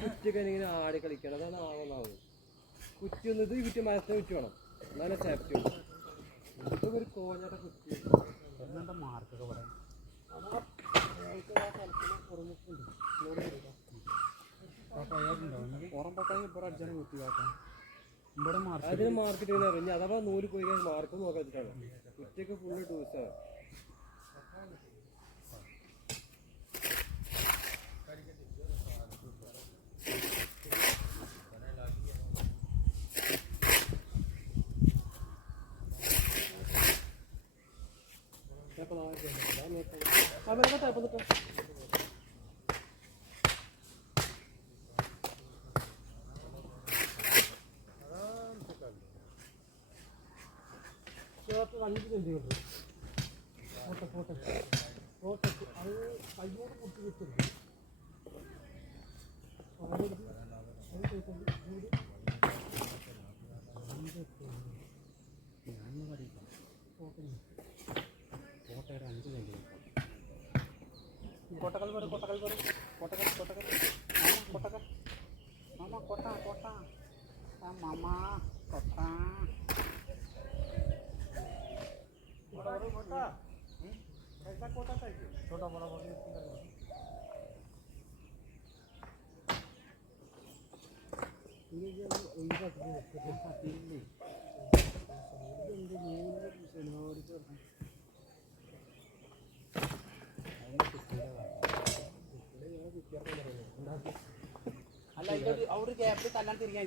കുറ്റിയൊക്കെ ഇങ്ങനെ ആടി കളിക്കണം, അതാണ് ആവുന്നാവുന്നത്. കുറ്റി ഒന്നത് കുറ്റി മരത്തെ കുറ്റി വേണം, എന്നാലും സേഫ്റ്റി ഉണ്ട്. ഇതൊക്കെ ഒരു കോഞ്ഞാട്ട കുറ്റി മാർക്കൊക്കെ പറയാം. അതിന് മാർക്കറ്റ് അറിഞ്ഞ അഥവാ 100 പോയി മാർക്ക് നോക്കാൻ വെച്ചിട്ടാണ്. കുറ്റിയൊക്കെ ഫുള്ള് ടൂസാണ്. വണ്ടി സെൻറ്റിമീറ്റർ ഫോട്ടോ അത് കയ്യോട് കുട്ടി വെച്ചിട്ടുണ്ട്. കോട്ടയുടെ 5 സെൻറ്റിമീറ്റർ കൊട്ടക്കൽ വരും. കൊട്ടക്കൽ മാമ കൊട്ട മാമ കൊട്ട छोटा बड़ा അല്ല അവിടെ ഗ്യാപ്പിൽ കല്ലാൻ തിരിക്കാൻ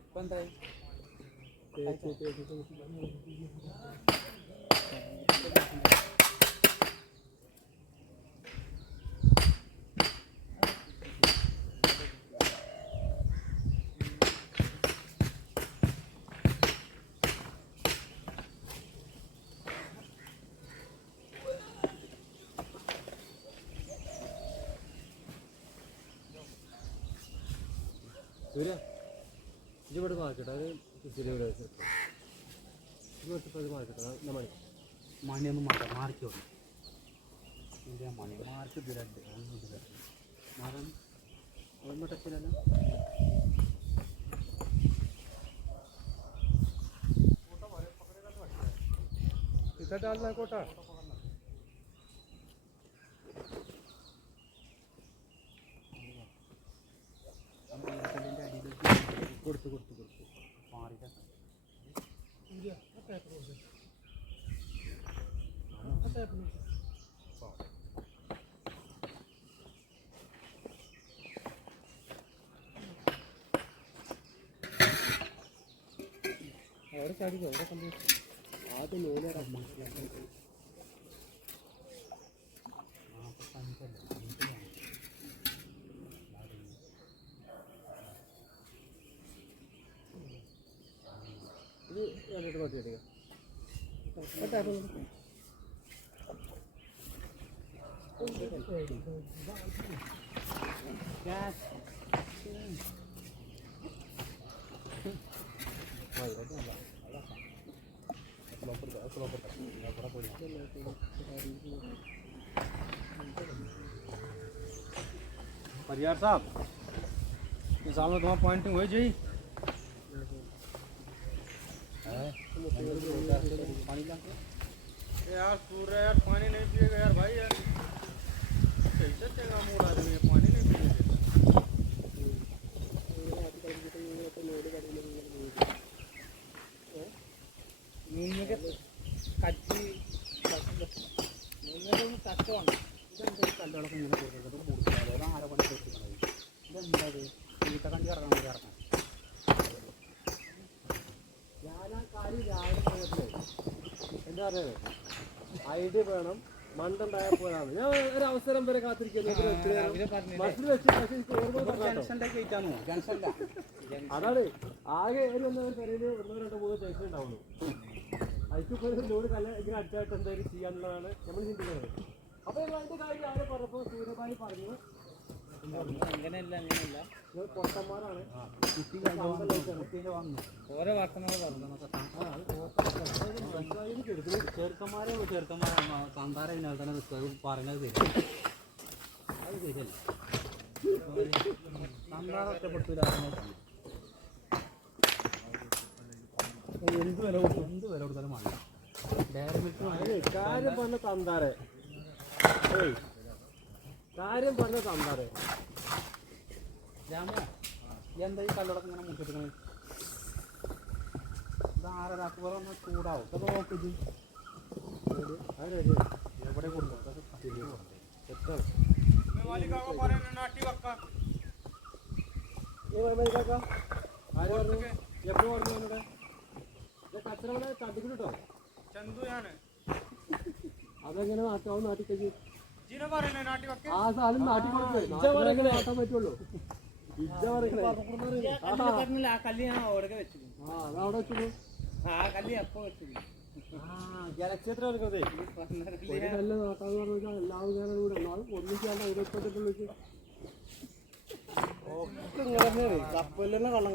ഇപ്പം എന്തായി സൂര്യ ഇവിടെ മാർക്കറ്റ് അത് മണിയൊന്നും മാറിക്കോ മണി മാർക്ക് ഇതിലുണ്ട് മരം ഒന്നും ടച്ചിലല്ല. ഇതാ കോട്ട കൊടുത്തു മാറിയിട്ട് അവിടെ ചാടിക്കോ. അവിടെ സംഭവിച്ചു ആദ്യം നൂലേറാം ഇത് കണ്ടിട്ട് മതി അടിക്കുക. परियार साहब इस साल में तुम्हारा पॉइंटिंग हो जाए यार सूर्य यार पानी नहीं पिएगा यार भाई यार कैसे चेगा मूड आदमी पानी नहीं पिएगा കച്ചി കഷ്ടമാണ്. ഇതെന്താ കല്ലുകളൊക്കെ ഇങ്ങനെ കൊടുക്കുന്നത് കൂടുതൽ ഒരു 6 മണി കൊടുക്കുന്നത് ഇതെന്താ വീട്ട കണ്ടി ഇറങ്ങാൻ വേണ്ടി ഇറങ്ങാം. ഞാൻ ആ കാര്യം രാവിലെ പറഞ്ഞില്ലേ എന്താ പറയുന്നത് ഐഡിയ വേണം മണ്ടുണ്ടായാൽ പോലാണ്. ഞാൻ ഒരു അവസരം വരെ കാത്തിരിക്കുന്നത് അതാണ് ആകെ ഒരു 1 പെരയില് 1 2 3 ടെൻഷൻ ഉണ്ടാവുള്ളൂ. അതിപ്പോൾ ലോഡ് കല്ല ഇങ്ങനെ അടുത്തായിട്ട് എന്തെങ്കിലും ചെയ്യാന്നുള്ളതാണ് നമ്മൾ ചിന്തിക്കുന്നത്. അപ്പോൾ അതിൻ്റെ കാര്യം രാവിലെ പറഞ്ഞപ്പോൾ സൂര്യഭായി പറഞ്ഞു അങ്ങനെയല്ല അങ്ങനെയല്ല പൊട്ടന്മാരാണ്. ഓരോ വാർത്തകൾ പറഞ്ഞു ചെറുക്കന്മാരെ സന്താര ഇതിനകത്ത് തന്നെ നിൽക്കുക പറഞ്ഞത് തരും അത് ശരിയല്ല സന്താരം ഒറ്റപ്പെടുത്തില്ല എന്ത് വില കൊടുത്താലും മതി ഡയറി മിൽക്ക് കാര്യം പറഞ്ഞ തന്താരെ കാര്യം പറഞ്ഞ തന്താരെ രാമ എന്താ ഈ കല്ലടക്കം ഇങ്ങനെ മുട്ടിട്ട് ഇത് ആരൊരാൾക്ക് പോലെ ഒന്ന് ചൂടാവും ഇതൊക്കെ നോക്കിത് എവിടെ കൊടുക്കും എപ്പോഴും പറഞ്ഞു കച്ചറവിടെ കണ്ടിട്ടോ അതെങ്ങനെ നാട്ടാവും നാട്ടിലേക്ക് ആ സാധനം നാട്ടിൽ കൊടുക്കാൻ പറ്റുള്ളൂ. ആ കല്ല് ഞാൻ അവിടെ വെച്ചു അതവിടെ വെച്ചു. ആ കല്ല് എപ്പോ വെച്ചു ഗാലക്സി എത്ര എടുക്കുന്നത് കല്ല് നാട്ടാന്ന് പറഞ്ഞാൽ എല്ലാവരും നേരം കൂടെ ഒന്നും ചെയ്യാണ്ട് അതിനെപ്പറ്റുള്ളൂ കപ്പലിൽ കള്ളം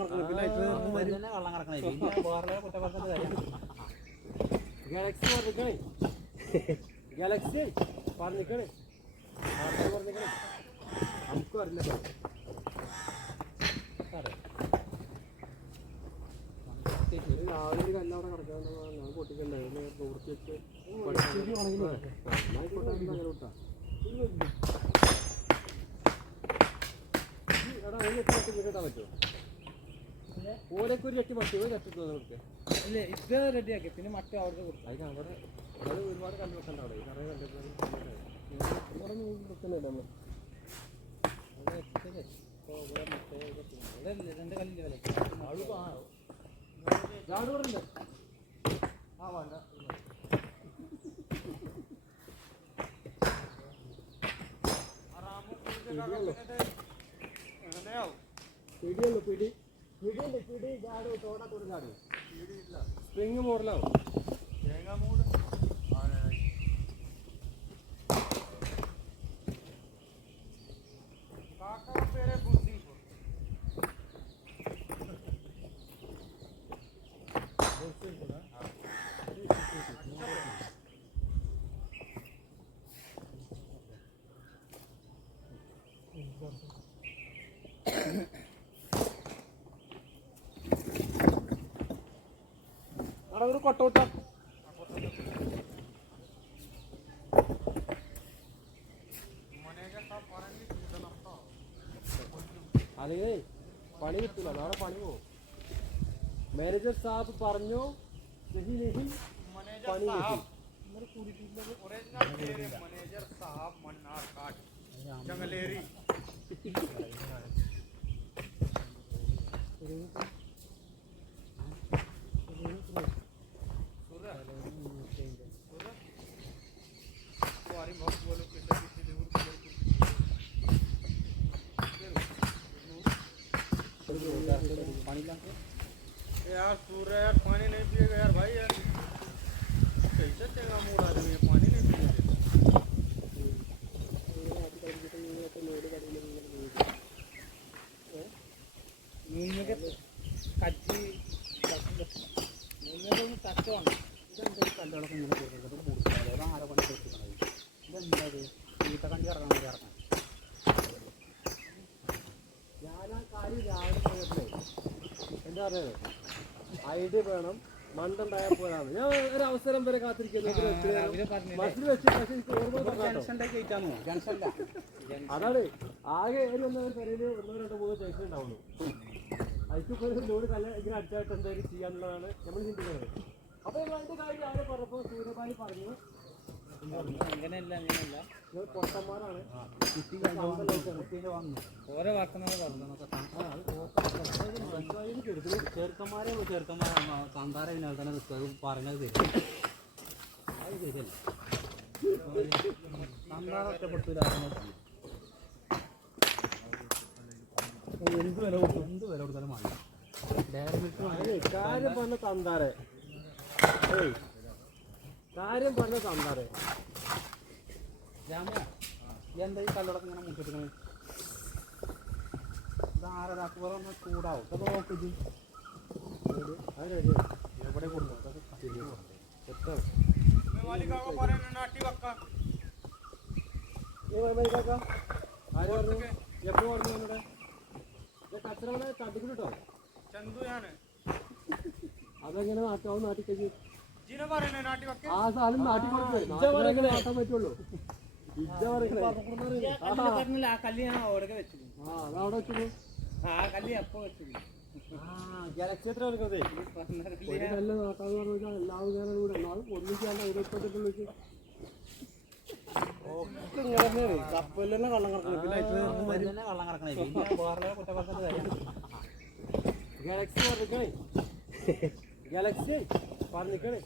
ഗാലക്സി പറഞ്ഞിക്കണേ ഗാലക്സി പറഞ്ഞിക്കണേ പറഞ്ഞിക്കണേ നമുക്കും അറിയില്ല രാവിലെ ഒരു കല്ലവിടെ കിടക്കാൻ ഞാൻ പൊട്ടിക്കണ്ടേ നൂർത്തി വെച്ച് അങ്ങനെ വിട്ടാ എടാ അതിന് എത്തി കിട്ടാൻ പറ്റുമോ ഓരൊക്കെ ഒരു ചട്ടി പറ്റുമോ ചട്ടി നമുക്ക് ഇല്ല ഇത് റെഡിയാക്കി പിന്നെ മറ്റേ അവിടെ കൊടുത്തു അതിന് അവിടെ അത് ഒരുപാട് കല്ല് വെക്കണ്ട അവിടെ നിറയെ കല്ല് നമ്മൾ രണ്ട് കല്ലില്ല ജാടൂറുണ്ട് ആ വേണ്ട പിടിയുള്ളൂ പിടിയുണ്ട് പിടി ചാടും തോടാത്തോട് ചാടും സ്പ്രിങ് മോഡലാവും തേങ്ങ മൂട് ഒരു കൊട്ടോട്ട അതിനെ പണി കിട്ടില്ല നാളെ പണി പോകും മാനേജർ സാബ് പറഞ്ഞു പണി मैनेजर साहब मन्नार घाट जंगलेरी यार सूर्य यार पानी नहीं पिएगा यार भाई यार कैसे चेंगा मूड आदमी पानी नहीं पिएगा നിങ്ങൾക്ക് കച്ചി നിങ്ങൾക്കൊന്ന് തട്ടുവാണ് ഇതെന്തൊരു കല്ലടക്കം ഇങ്ങനെ കൊടുക്കുന്നത് മുറിക്കാതെ അത് ആരെ പണി കൊടുക്കുന്നത് ഇതെന്താ ഈത്തക്കണ്ടി ഇറങ്ങാൻ വേണ്ടി ഇറങ്ങാൻ ഞാൻ ആ കാര്യം രാവിലെ പോയപ്പോഴേ എന്താ പറയുന്നത് ഐഡിയ വേണം മണ്ടുണ്ടായാൽ പോരാന്ന് ഞാൻ ഒരു അവസരം വരെ കാത്തിരിക്കുന്നു മനസ്സിൽ വെച്ച് പക്ഷെ എനിക്ക് ഓർമ്മ പറഞ്ഞോ അതാണ് ആകെ ഒരു ഒന്നൊരു പെരയിൽ ഒന്നോ രണ്ടോ മൂന്നോ ജംഗ്ഷൻ ഉണ്ടാവുള്ളൂ അതിപ്പോൾ ഒരു ലോഡ് കല്ല ഇങ്ങനെ അടിച്ചായിട്ട് എന്തെങ്കിലും ചെയ്യാനുള്ളതാണ് നമ്മൾ ചിന്തിക്കുന്നത് അപ്പോൾ അതിൻ്റെ കാര്യം രാവിലെ പറഞ്ഞപ്പോൾ സൂര്യപാലി പറഞ്ഞു അങ്ങനെയല്ല അങ്ങനെയല്ല പൊട്ടന്മാരാണ് ഓരോ വാർത്തകൾ പറഞ്ഞു ചെറുക്കന്മാരെ സന്താര ഇതിനകത്ത് തന്നെ നിൽക്കുക പറഞ്ഞത് തരും അത് ശരിയല്ല സന്താരം ഒറ്റപ്പെടുത്തില്ല എന്ത് വില കൊടുത്താലും മതി ഡയറി മിൽക്ക് കാര്യം പറഞ്ഞ തന്താരെ കാര്യം പറഞ്ഞ തന്താരെ രാമ എന്താ ഈ കല്ലടക്കം ഇങ്ങനെ മുട്ടിട്ട് ആരൊരാൾക്ക് പോലെ ഒന്ന് ചൂടാവും ഇതൊക്കെ നോക്ക് ഇജ്ജ്. അത് റെഡി എവിടെ കൊടുക്കും അതൊക്കെ കത്തിച്ച് കൊടുക്കും. സെറ്റാണ് मालिक आका पर नाटी वक्का കാക്ക ആര് പറഞ്ഞു എപ്പോ പറഞ്ഞു നമ്മുടെ കച്ചറ തട്ടിക്കൂടി കേട്ടോ चंदू यान അതെങ്ങനെ നാട്ടാവും നാട്ടിക്കഴിഞ്ഞ് जिने पर नाटी वक्के ആ സാധനം നാട്ടിൽ നാട്ടാൻ പറ്റുള്ളൂ ഇജ്ജ പറയണേ പറഞ്ഞില്ല ആ കല്ല് ഞാൻ അവിടെ വെച്ചിരുന്നു ആ അതവിടെ വെച്ചു ആ കല്ല് എപ്പോ വെച്ചിരുന്നു ഗാലക്സി എത്ര എടുക്കുന്നത് ഒരു നല്ല നാട്ടാന്ന് പറഞ്ഞാൽ എല്ലാവരും ഞാനും കൂടെ എന്നാലും ഒന്നിച്ചാണ്ട് എഴുപത്തെട്ടുള്ളൂ ഇങ്ങനെ കപ്പലിൽ തന്നെ കള്ളം കിടക്കുന്നത് പിന്നെ തന്നെ കള്ളം കിടക്കണേ പിന്നെ വേറെ കുറ്റപ്പെടുത്തേണ്ട കാര്യം ഗാലക്സി പറഞ്ഞിക്കണേ ഗാലക്സി പറഞ്ഞിക്കണേ